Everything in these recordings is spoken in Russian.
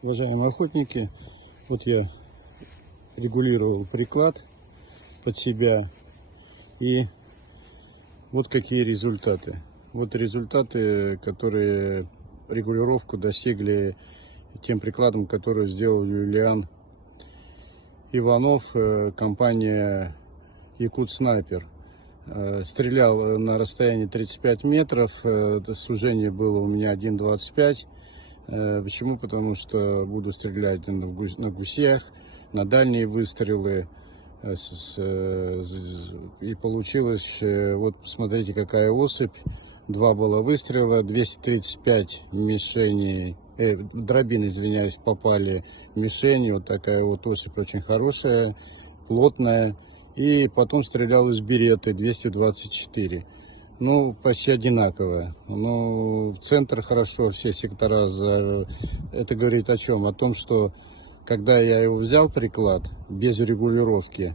Уважаемые охотники, вот я регулировал приклад под себя, и вот какие результаты. Вот результаты, которые регулировку достигли тем прикладом, который сделал Юлиан Иванов, компания Якут Снайпер. Стрелял на расстоянии 35 метров, сужение было у меня 1,25. Почему? Потому что буду стрелять на гусях, на дальние выстрелы. И получилось, вот посмотрите, какая особь. Два было выстрела, 235 мишеней, дробин, извиняюсь, попали в мишени. Вот такая вот особь очень хорошая, плотная. И потом стрелял из береты 224. Ну, почти одинаковая. Ну, центр хорошо, все сектора. Это говорит о чем? О том, что когда я его взял, приклад, без регулировки,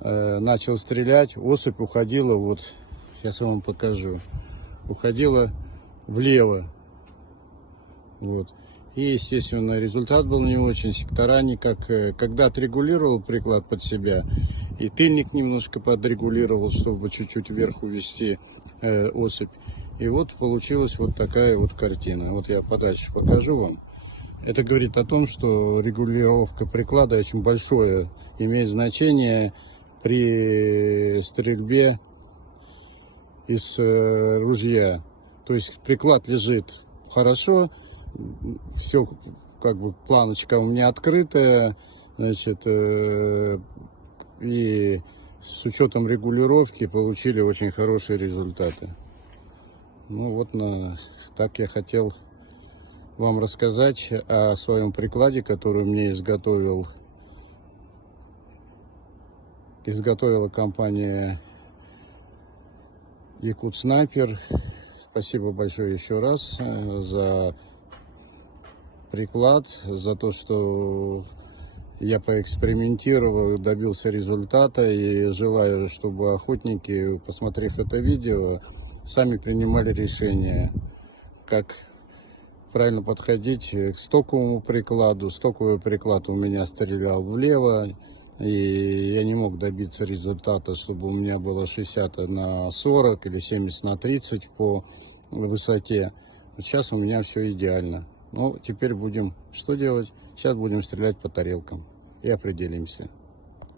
начал стрелять, особь уходила, вот, сейчас я вам покажу, уходила влево. Вот. И, естественно, результат был не очень, сектора никак. Когда отрегулировал приклад под себя, и тыльник немножко подрегулировал, чтобы чуть-чуть вверх увести особь. И вот получилась вот такая вот картина. Вот я подальше покажу вам. Это говорит о том, что регулировка приклада очень большое имеет значение при стрельбе из ружья. То есть приклад лежит хорошо, все как бы планочка у меня открытая, значит, и с учетом регулировки получили очень хорошие результаты. Ну вот так я хотел вам рассказать о своем прикладе, который мне изготовила компания Якут Снайпер. Спасибо большое еще раз за приклад, за то, что я поэкспериментировал, добился результата, и желаю, чтобы охотники, посмотрев это видео, сами принимали решение, как правильно подходить к стоковому прикладу. Стоковый приклад у меня стрелял влево, и я не мог добиться результата, чтобы у меня было 60 на 40 или 70 на 30 по высоте. Сейчас у меня все идеально. Ну, теперь будем что делать? Сейчас будем стрелять по тарелкам и определимся.